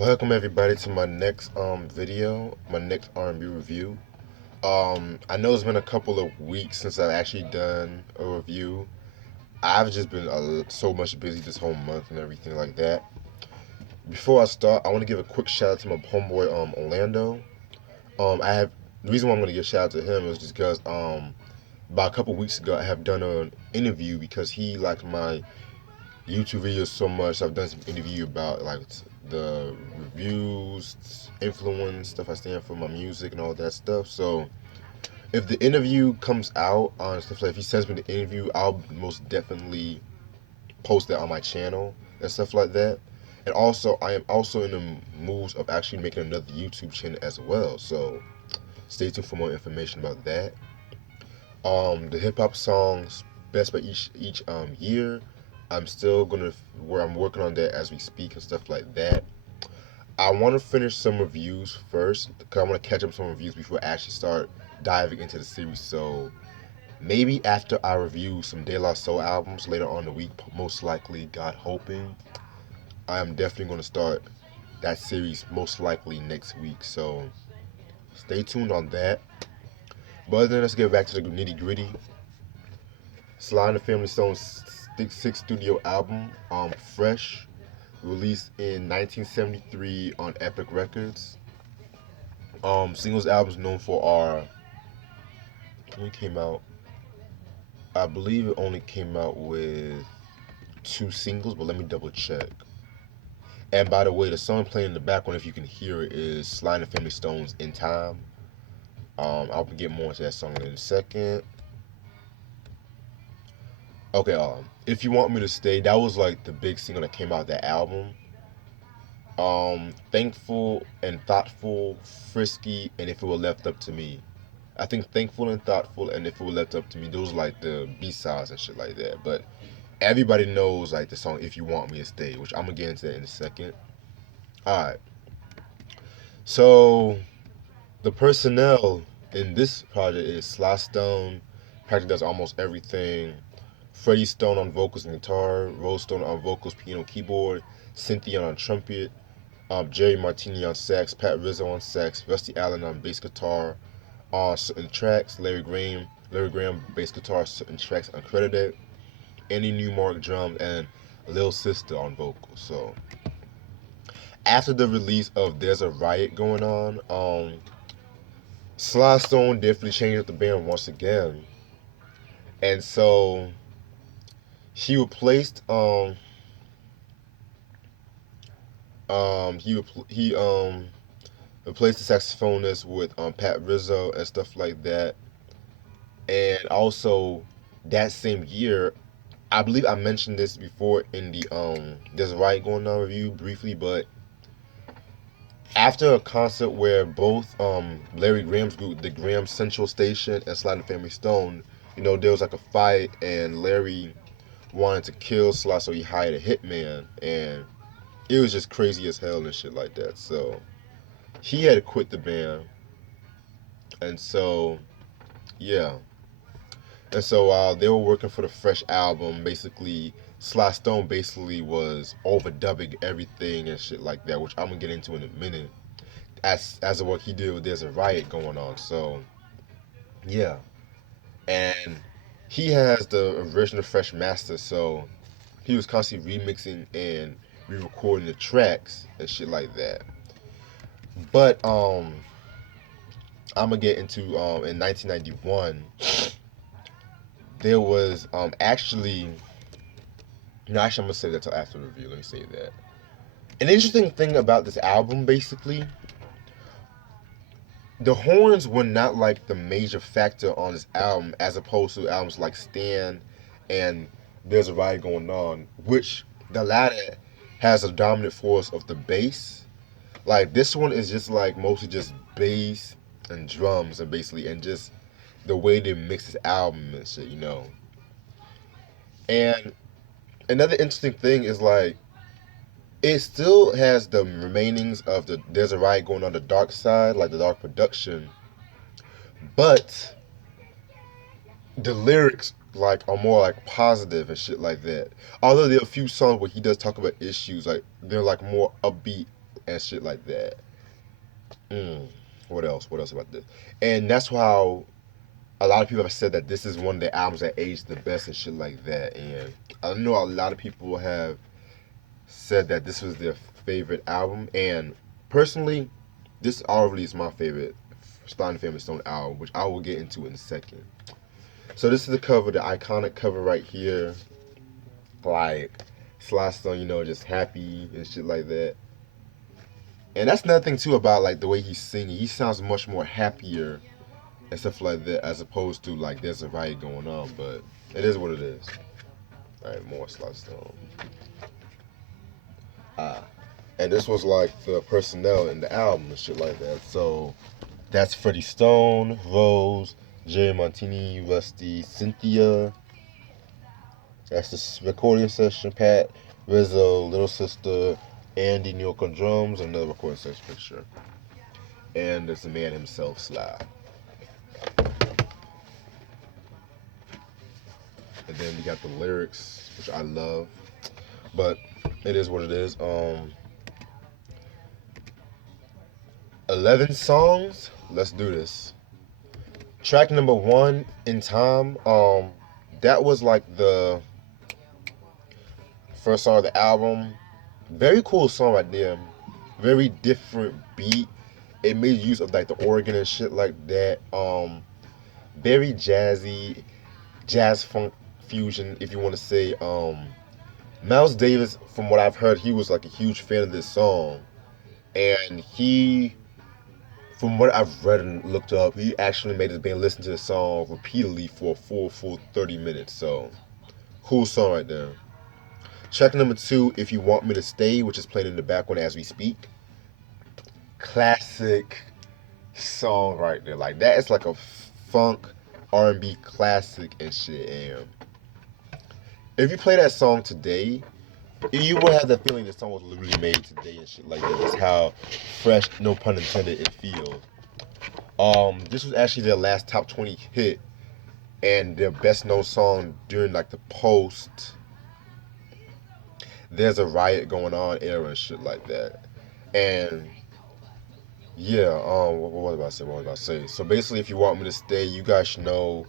Welcome everybody to my next video, my next R&B review. I know it's been a couple of weeks since I've actually done a review. I've just been so much busy this whole month and everything like that. Before I start, I want to give a quick shout out to my homeboy Orlando. I have the reason why I'm going to give a shout out to him is just because about a couple weeks ago I have done an interview because he liked my YouTube videos so much. I've done some interview about like the reviews, influence, stuff I stand for, my music, and all that stuff. So if the interview comes out on stuff like if he sends me the interview, I'll most definitely post that on my channel and stuff like that. And also, I am also in the moves of actually making another YouTube channel as well. So stay tuned for more information about that. The hip hop songs best by each year. I'm still gonna where I'm working on that as we speak and stuff like that. I want to finish some reviews first because I want to catch up some reviews before I actually start diving into the series. So maybe after I review some De La Soul albums later on in the week, most likely, God hoping, I am definitely going to start that series most likely next week. So stay tuned on that. But then let's get back to the nitty gritty. Sly and the Family Stone's sixth studio album, Fresh, released in 1973 on Epic Records. Singles albums known for are when it came out. I believe it only came out with two singles, but let me double check. And by the way, the song playing in the background, if you can hear it, is Sly and the Family Stones "In Time." I'll get more into that song in a second. Okay, if you want me to stay, that was like the big single that came out of that album. Thankful and Thoughtful, Frisky, and If It Were Left Up to Me. I think Thankful and Thoughtful and If It Were Left Up to Me, those are like the B-sides and shit like that. But everybody knows like the song If You Want Me to Stay, which I'm gonna get into that in a second. Alright. So the personnel in this project is Sly Stone, practically does almost everything. Freddie Stone on vocals and guitar, Rose Stone on vocals, piano, keyboard, Cynthia on trumpet, Jerry Martini on sax, Pat Rizzo on sax, Rusty Allen on bass guitar on certain tracks, Larry Graham bass guitar certain tracks uncredited, Andy Newmark drums, and Lil Sister on vocals. So after the release of There's a Riot Going On, Sly Stone definitely changed up the band once again, and so he replaced he replaced the saxophonist with Pat Rizzo and stuff like that. And also that same year, I believe I mentioned this before in the There's a Riot Going On review briefly, but after a concert where both Larry Graham's group, the Graham Central Station and Sly and the Family Stone, there was like a fight and Larry wanted to kill Sly, so he hired a hitman, and it was just crazy as hell and shit like that. So he had to quit the band, and so yeah, and so while they were working for the Fresh album, basically Sly Stone basically was overdubbing everything and shit like that, which I'm gonna get into in a minute. As of what he did, there's a riot going on. So yeah, and he has the original Fresh master, so he was constantly remixing and re-recording the tracks and shit like that. But I'm gonna get into in 1991 there was actually no, actually I'm gonna say that till after the review. Let me say that. An interesting thing about this album, basically, the horns were not like the major factor on this album, as opposed to albums like Stan and There's a Riot Going On, which the latter has a dominant force of the bass. Like this one is just like mostly just bass and drums and basically and just the way they mix this album and shit. And another interesting thing is like it still has the remainings of the There's a Riot Going On the dark side, like the dark production, but the lyrics like are more like positive and shit like that. Although there are a few songs where he does talk about issues, like they're like more upbeat and shit like that. Mm. What else? What else about this? And that's how a lot of people have said that this is one of the albums that aged the best and shit like that. And I know a lot of people have said that this was their favorite album. And personally, this already is my favorite Sly and the Family Stone album, which I will get into in a second. So this is the cover, the iconic cover right here. Like Sly Stone, just happy and shit like that. And that's another thing too about like the way he's singing. He sounds much more happier and stuff like that, as opposed to like there's a riot going on. But it is what it is. All right, more Sly Stone. Ah, and this was like the personnel in the album and shit like that. So that's Freddie Stone, Rose, Jerry Montini, Rusty, Cynthia. That's the recording session. Pat, Rizzo, Little Sister, Andy New on drums, and another recording session picture. And there's the man himself, Sly. And then we got the lyrics, which I love, but it is what it is. 11 songs. Let's do this. Track number 1, In Time. That was like the first song of the album. Very cool song right there. Very different beat. It made use of like the organ and shit like that. Very jazzy, jazz funk fusion, if you want to say. Miles Davis, from what I've heard, he was like a huge fan of this song, and he, from what I've read and looked up, he actually made his band listen to the song repeatedly for a full 30 minutes. So, cool song right there. Track number 2, If You Want Me to Stay, which is playing in the background as we speak. Classic song right there. Like that is like a funk R&B classic and shit. And if you play that song today, you will have the feeling the song was literally made today and shit like that. That's how fresh, no pun intended, it feels. This was actually their last top 20 hit and their best known song during like the post There's a Riot Going On era and shit like that. And yeah, what was I about to say? What was I about to say? So basically, if you want me to stay, you guys should know,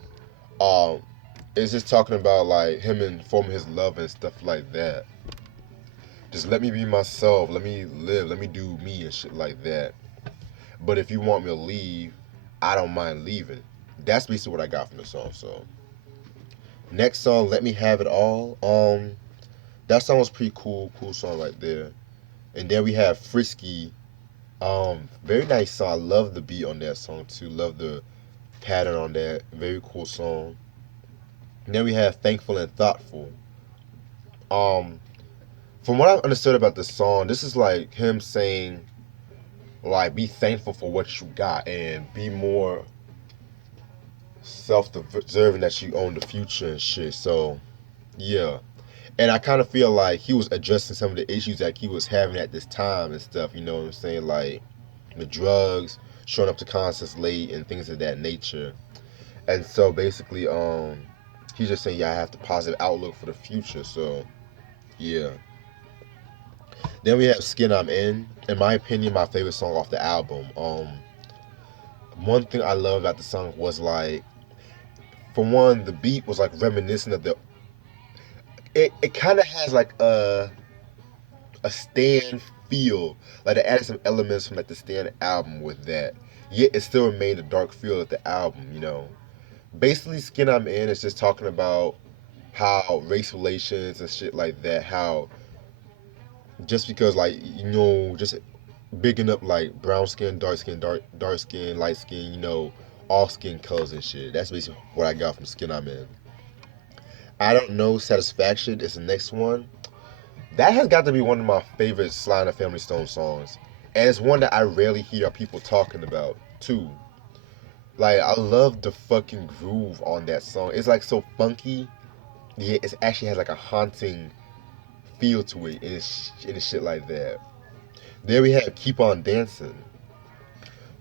um, it's just talking about like him informing his love and stuff like that. Just let me be myself, let me live, let me do me and shit like that. But if you want me to leave, I don't mind leaving. That's basically what I got from the song. So next song, Let Me Have It All. That song was pretty cool song right there. And then we have Frisky. Very nice song. I love the beat on that song too. Love the pattern on that. Very cool song. And then we have Thankful and Thoughtful. Um, from what I've understood about this song, this is like him saying, like, be thankful for what you got and be more self-deserving that you own the future and shit. So, yeah. And I kind of feel like he was addressing some of the issues that he was having at this time and stuff. You know what I'm saying? Like the drugs, showing up to concerts late, and things of that nature. And so basically, he's just saying, yeah, I have the positive outlook for the future. So, yeah. Then we have Skin I'm In. In my opinion, my favorite song off the album. One thing I love about the song was like, for one, the beat was like reminiscent of the. It kind of has like a Stan feel. Like they added some elements from like the Stan album with that. Yet it still remained a dark feel of the album, you know. Basically, Skin I'm In is just talking about how race relations and shit like that, how just because like, just bigging up like brown skin, dark skin, light skin, all skin colors and shit. That's basically what I got from Skin I'm In. I Don't Know Satisfaction is the next one. That has got to be one of my favorite Sly and the Family Stone songs. And it's one that I rarely hear people talking about, too. Like, I love the fucking groove on that song. It's like so funky. Yeah, it actually has like a haunting feel to it and shit like that. There we have Keep On Dancing,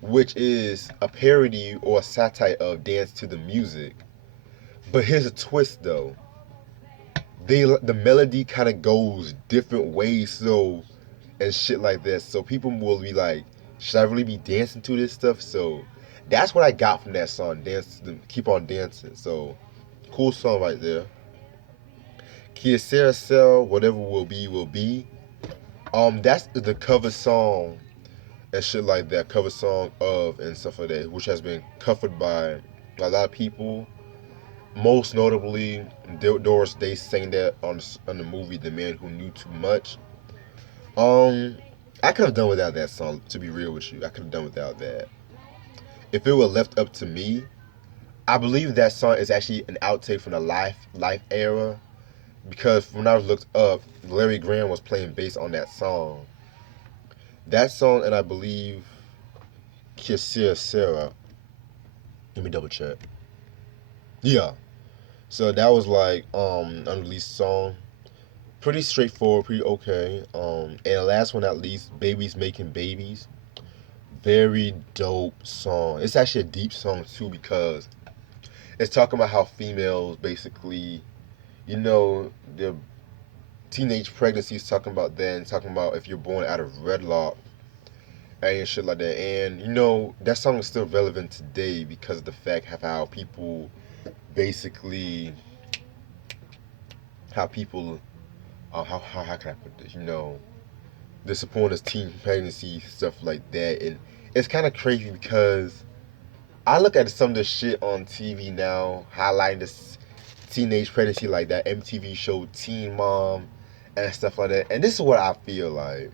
which is a parody or a satire of Dance to the Music. But here's a twist though. The melody kind of goes different ways, so and shit like that. So people will be like, should I really be dancing to this stuff? So that's what I got from that song. Dance, keep on dancing. So cool song right there. Kyocera Cell, whatever will be, will be. That's the cover song and shit like that. Cover song of and stuff like that, which has been covered by a lot of people. Most notably, Doris Day sang that on the movie The Man Who Knew Too Much. Um, I could have done without that song. To be real with you, I could have done without that. If it were left up to me, I believe that song is actually an outtake from the Life era because when I looked up, Larry Graham was playing bass on that song. That song, and I believe Kyocera Sarah. Let me double check. Yeah. So that was like unreleased song. Pretty straightforward, pretty okay. And the last one, at least, Babies Making Babies. Very dope song. It's actually a deep song too because it's talking about how females basically, you know, their teenage pregnancies, talking about that, and talking about if you're born out of wedlock and shit like that. And you know, that song is still relevant today because of the fact of how people basically, how people, how can I put this? You know, disappoint us teen pregnancy stuff like that, and it's kind of crazy because I look at some of the shit on TV now, highlighting this teenage pregnancy like that MTV show Teen Mom and stuff like that, and this is what I feel like.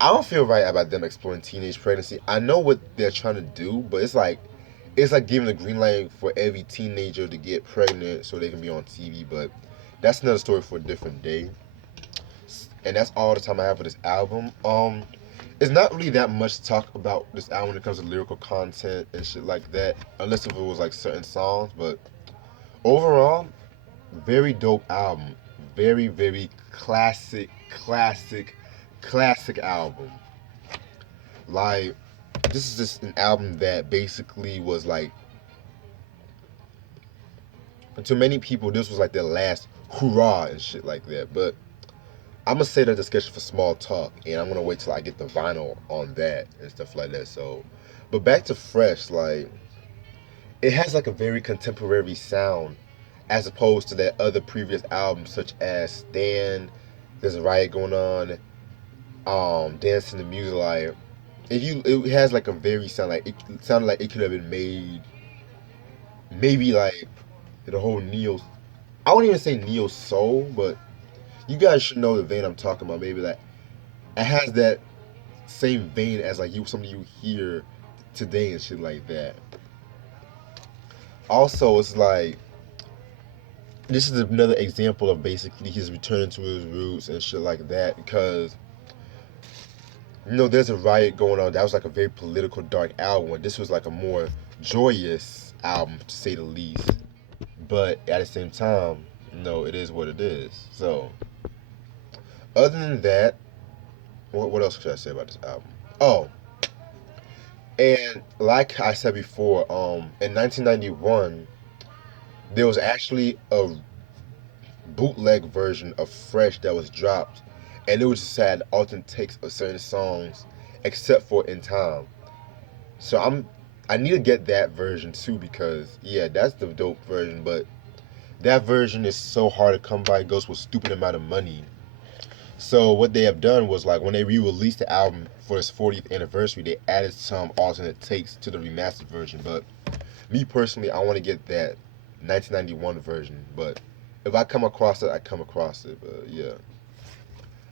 I don't feel right about them exploring teenage pregnancy. I know what they're trying to do, but it's like giving the green light for every teenager to get pregnant so they can be on TV. But that's another story for a different day. And that's all the time I have for this album. It's not really that much to talk about this album when it comes to lyrical content and shit like that, unless if it was like certain songs. But overall, very dope album. Very, very classic album. Like, this is just an album that basically was like, to many people, this was like their last hurrah and shit like that. But I'm gonna say that discussion for small talk, and I'm gonna wait till I get the vinyl on that and stuff like that. So, but back to Fresh, like, it has like a very contemporary sound as opposed to that other previous albums such as Stan, There's a Riot Going On, Dancing the Music. Like, if you, it has like a very sound like it sounded like it could have been made maybe like the whole neo. I wouldn't even say neo soul, but you guys should know the vein I'm talking about. Maybe like it has that same vein as like you something you hear today and shit like that. Also, it's like this is another example of basically his returning to his roots and shit like that because you know there's a riot going on. That was like a very political dark album. This was like a more joyous album to say the least. But at the same time, you know, it is what it is. So other than that, what else should I say about this album? Oh, and like I said before, in 1991, there was actually a bootleg version of Fresh that was dropped, and it was just had alternate takes of certain songs, except for In Time. So I need to get that version too because yeah, that's the dope version. But that version is so hard to come by. It goes for a stupid amount of money. So what they have done was like when they re-released the album for its 40th anniversary, they added some alternate takes to the remastered version. But me personally, I want to get that 1991 version. But if I come across it, I come across it. But yeah.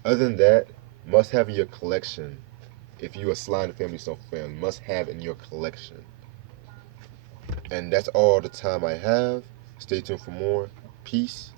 Other than that, must have in your collection. If you're a Sly and Family Stone fan, must have in your collection. And that's all the time I have. Stay tuned for more. Peace.